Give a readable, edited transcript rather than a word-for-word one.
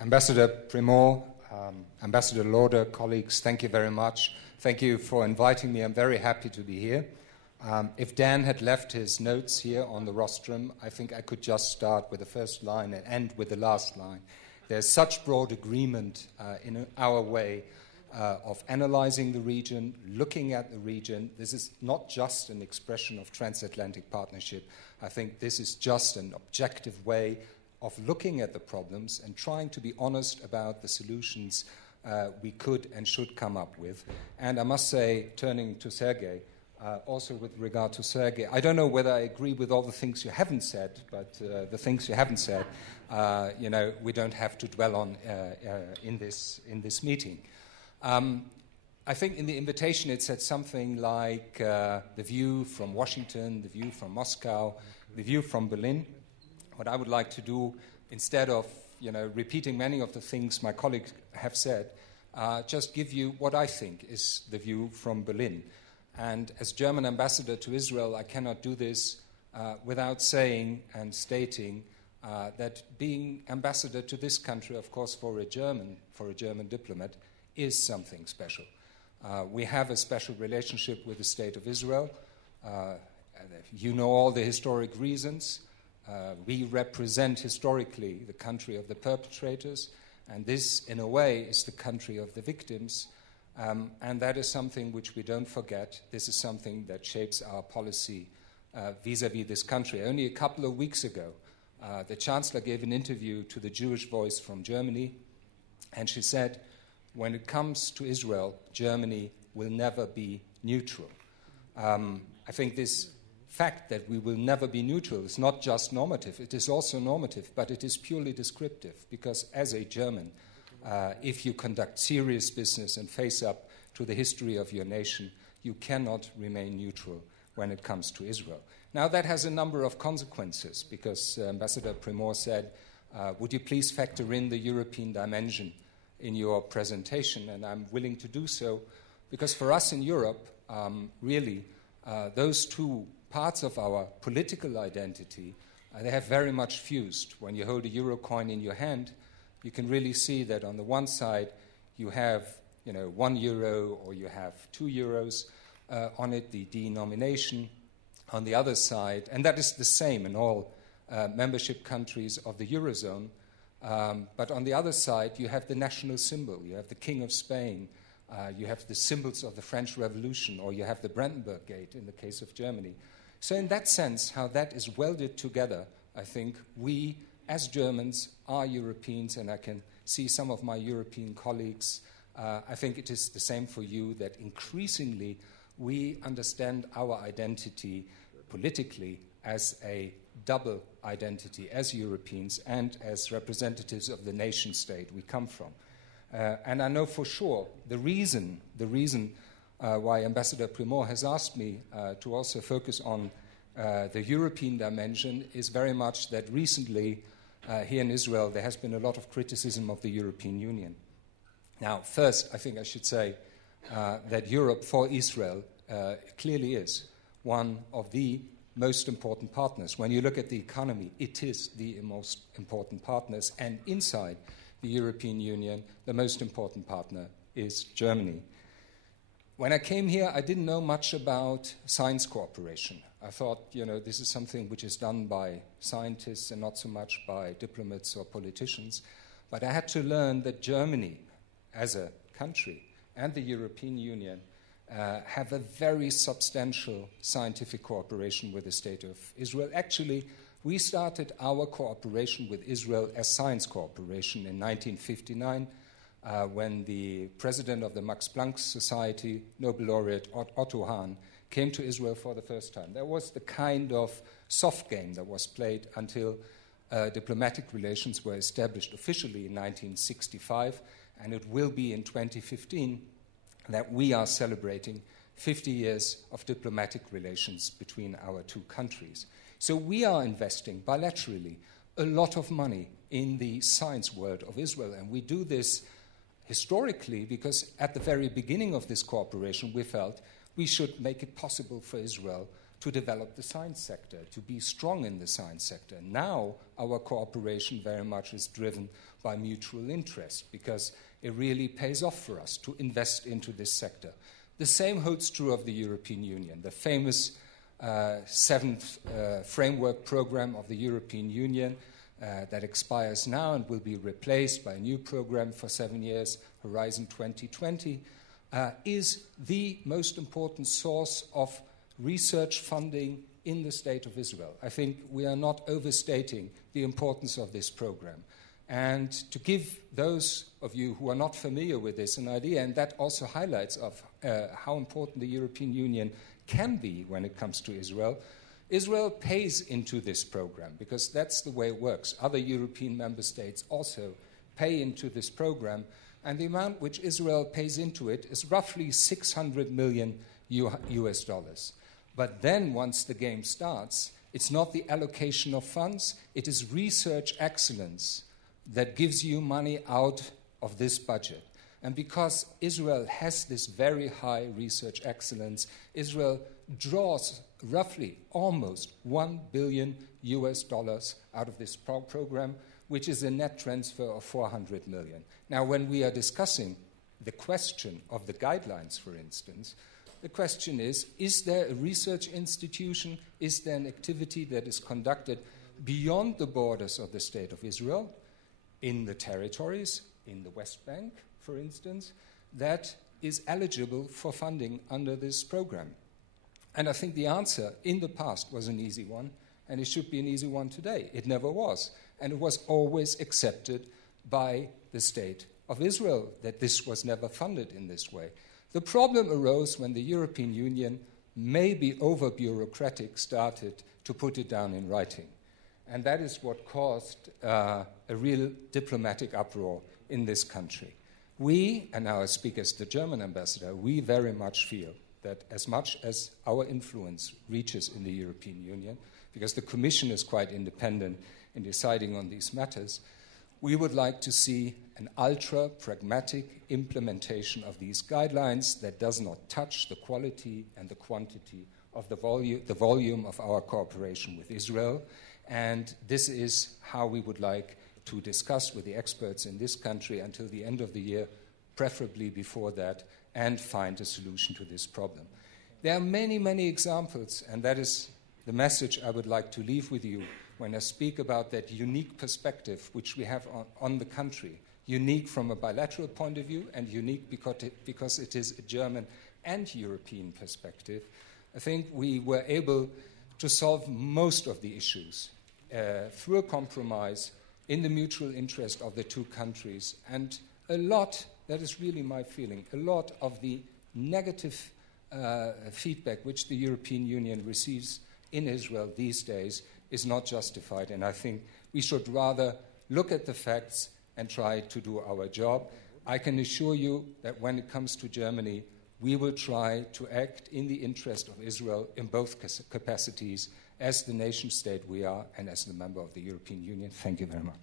Ambassador Primor, Ambassador Lauder, colleagues, thank you very much. Thank you for inviting me. I'm very happy to be here. If Dan had left his notes here on the rostrum, I think I could just start with the first line and end with the last line. There's such broad agreement in our way of analyzing the region, looking at the region. This is not just an expression of transatlantic partnership. I think this is just an objective way of looking at the problems and trying to be honest about the solutions we could and should come up with. And I must say, turning to Sergei, also with regard to Sergei, I don't know whether I agree with all the things you haven't said, but the things you haven't said, we don't have to dwell on in this meeting. I think in the invitation it said something like the view from Washington, the view from Moscow, the view from Berlin. What I would like to do, instead of repeating many of the things my colleagues have said, just give you what I think is the view from Berlin. And as German ambassador to Israel, I cannot do this without saying and stating that being ambassador to this country, of course, for a German diplomat, is something special. We have a special relationship with the State of Israel. You know all the historic reasons. We represent historically the country of the perpetrators, and this, in a way, is the country of the victims. And that is something which we don't forget. This is something that shapes our policy vis-à-vis this country. Only a couple of weeks ago, the Chancellor gave an interview to the Jewish Voice from Germany, and she said, when it comes to Israel, Germany will never be neutral. I think this fact that we will never be neutral is not just normative, it is also normative, but it is purely descriptive, because as a German, if you conduct serious business and face up to the history of your nation, you cannot remain neutral when it comes to Israel. Now, that has a number of consequences, because Ambassador Primor said, would you please factor in the European dimension in your presentation? And I'm willing to do so, because for us in Europe, really, those two parts of our political identity, they have very much fused. When you hold a euro coin in your hand, you can really see that on the one side you have 1 euro or you have 2 euros on it, the denomination. On the other side, and that is the same in all membership countries of the Eurozone, but on the other side you have the national symbol, you have the King of Spain, you have the symbols of the French Revolution, or you have the Brandenburg Gate in the case of Germany. So in that sense, how that is welded together, I think we as Germans are Europeans, and I can see some of my European colleagues. I think it is the same for you, that increasingly we understand our identity politically as a double identity as Europeans and as representatives of the nation state we come from. And I know for sure the reason why Ambassador Primor has asked me to also focus on the European dimension is very much that recently here in Israel there has been a lot of criticism of the European Union. Now, first, I think I should say that Europe for Israel clearly is one of the most important partners. When you look at the economy, it is the most important partners, and inside the European Union, the most important partner is Germany. When I came here, I didn't know much about science cooperation. I thought, this is something which is done by scientists and not so much by diplomats or politicians. But I had to learn that Germany, as a country, and the European Union have a very substantial scientific cooperation with the State of Israel. Actually, we started our cooperation with Israel as science cooperation in 1959, when the president of the Max Planck Society, Nobel laureate Otto Hahn, came to Israel for the first time. That was the kind of soft game that was played until diplomatic relations were established officially in 1965, and it will be in 2015 that we are celebrating 50 years of diplomatic relations between our two countries. So we are investing bilaterally a lot of money in the science world of Israel, and we do this historically because at the very beginning of this cooperation we felt we should make it possible for Israel to develop the science sector, to be strong in the science sector. Now our cooperation very much is driven by mutual interest because it really pays off for us to invest into this sector. The same holds true of the European Union. The famous seventh framework program of the European Union that expires now and will be replaced by a new program for 7 years, Horizon 2020, is the most important source of research funding in the State of Israel. I think we are not overstating the importance of this program. And to give those of you who are not familiar with this an idea, and that also highlights of how important the European Union can be when it comes to Israel, Israel pays into this program because that's the way it works. Other European member states also pay into this program, and the amount which Israel pays into it is roughly $600 million US dollars. But then once the game starts, it's not the allocation of funds, it is research excellence that gives you money out of this budget. And because Israel has this very high research excellence, Israel draws roughly almost $1 billion US dollars out of this program, which is a net transfer of 400 million. Now, when we are discussing the question of the guidelines, for instance, the question is there a research institution, is there an activity that is conducted beyond the borders of the State of Israel, in the territories, in the West Bank, for instance, that is eligible for funding under this program? And I think the answer in the past was an easy one, and it should be an easy one today. It never was. And it was always accepted by the State of Israel that this was never funded in this way. The problem arose when the European Union, maybe over-bureaucratic, started to put it down in writing. And that is what caused a real diplomatic uproar in this country. We, and now I speak as the German ambassador, we very much feel that as much as our influence reaches in the European Union, because the Commission is quite independent in deciding on these matters, we would like to see an ultra-pragmatic implementation of these guidelines that does not touch the quality and the quantity of the volume of our cooperation with Israel. And this is how we would like to discuss with the experts in this country until the end of the year, preferably before that, and find a solution to this problem. There are many, many examples, and that is the message I would like to leave with you when I speak about that unique perspective which we have on the country, unique from a bilateral point of view and unique because it is a German and European perspective. I think we were able to solve most of the issues through a compromise in the mutual interest of the two countries. And a lot, that is really my feeling, a lot of the negative feedback which the European Union receives in Israel these days is not justified. And I think we should rather look at the facts and try to do our job. I can assure you that when it comes to Germany, we will try to act in the interest of Israel in both capacities, as the nation state we are and as the member of the European Union. Thank you very much.